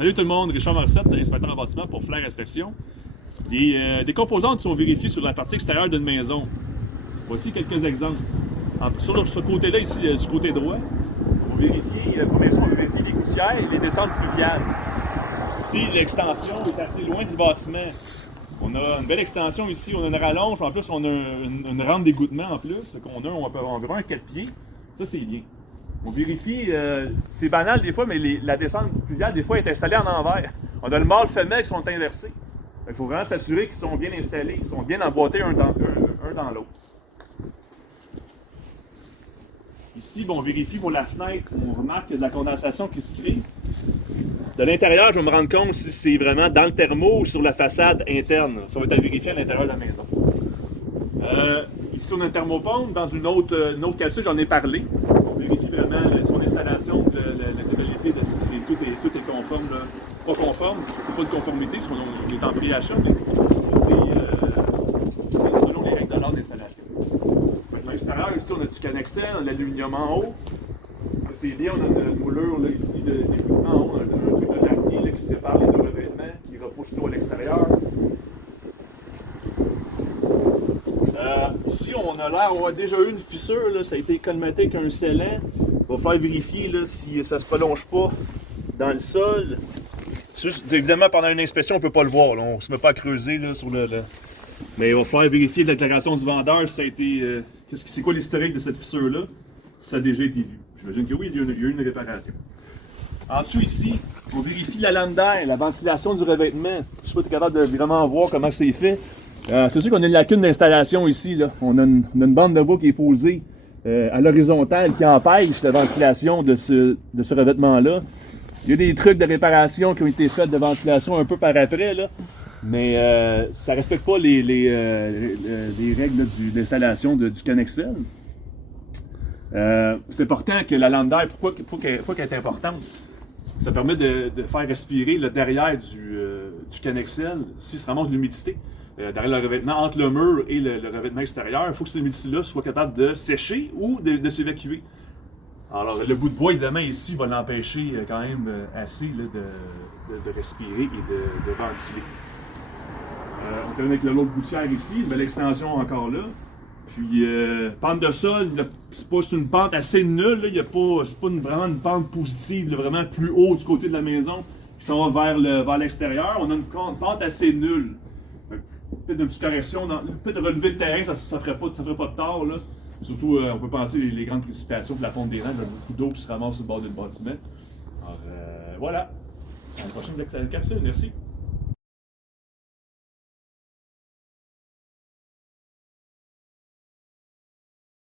Salut tout le monde, Richard Morissette, inspecteur en bâtiment pour Flair Inspection. Des composantes qui sont vérifiées sur la partie extérieure d'une maison. Voici quelques exemples. Sur ce côté-là, ici, du côté droit, on vérifie, première chose, on vérifie les gouttières et les descentes pluviales. Si l'extension est assez loin du bâtiment, on a une belle extension ici, on a une rallonge, en plus on a une rampe d'égouttement en plus, donc on a environ un 4 pieds. Ça, c'est bien. On vérifie, c'est banal des fois, mais la descente pluviale, des fois, est installée en envers. On a le mâle femelle qui sont inversés. Il faut vraiment s'assurer qu'ils sont bien installés, qu'ils sont bien emboîtés un dans l'autre. Ici, bon, on vérifie pour la fenêtre, on remarque qu'il y a de la condensation qui se crée. De l'intérieur, je vais me rendre compte si c'est vraiment dans le thermo ou sur la façade interne. Ça va être à vérifier à l'intérieur de la maison. Ici, on a une thermopompe. Dans une autre capsule, j'en ai parlé. On vérifie vraiment son installation, la totalité de si tout est conforme. Là. Pas conforme, c'est pas de conformité, parce qu'on est en pré-achat, mais c'est selon les règles de l'art d'installation. À l'extérieur, ici, on a du Connexel, on a de l'aluminium en haut. C'est bien, on a une moulure là, ici d'équipement en haut, on a un truc de larnier qui sépare les deux revêtements, qui repousse tout à l'extérieur. Ici, on a l'air d'avoir déjà eu une fissure, là, ça a été colmaté avec un scellant. On va faire vérifier là, si ça ne se prolonge pas dans le sol. Évidemment, pendant une inspection, on ne peut pas le voir, là, on ne se met pas à creuser là, sur le. Mais il va falloir vérifier la déclaration du vendeur si ça a été. C'est quoi l'historique de cette fissure-là, si ça a déjà été vu. J'imagine que oui, il y a eu une réparation. En dessous, ici, on vérifie la lame d'air, la ventilation du revêtement. Je ne sais pas si tu es capable de vraiment voir comment c'est fait. C'est sûr qu'on a une lacune d'installation ici. Là. On a une bande de bois qui est posée à l'horizontale qui empêche la ventilation de ce revêtement-là. Il y a des trucs de réparation qui ont été faits de ventilation un peu par après, là, mais ça ne respecte pas les règles d'installation du Connexel. C'est important que la lame d'air, pourquoi qu'elle est importante? Ça permet de faire respirer le derrière du Connexel si se ramasse de l'humidité. Derrière le revêtement, entre le mur et le revêtement extérieur, il faut que cette humidité-là soit capable de sécher ou de s'évacuer. Alors, le bout de bois, évidemment, ici, va l'empêcher quand même assez là, de respirer et de ventiler. On termine avec l'autre gouttière ici, une belle extension encore là. Puis, pente de sol, c'est une pente assez nulle, c'est pas vraiment une pente positive, là, vraiment plus haut du côté de la maison, qui s'en va vers l'extérieur. On a une pente assez nulle. Peut-être une petite correction, peut-être relever le terrain, ça ferait pas de tort. Là. Surtout, on peut penser les grandes précipitations de la fonte des rangs, il y a beaucoup d'eau qui se ramasse sur le bord du bâtiment. Alors, voilà. À la prochaine capsule, merci.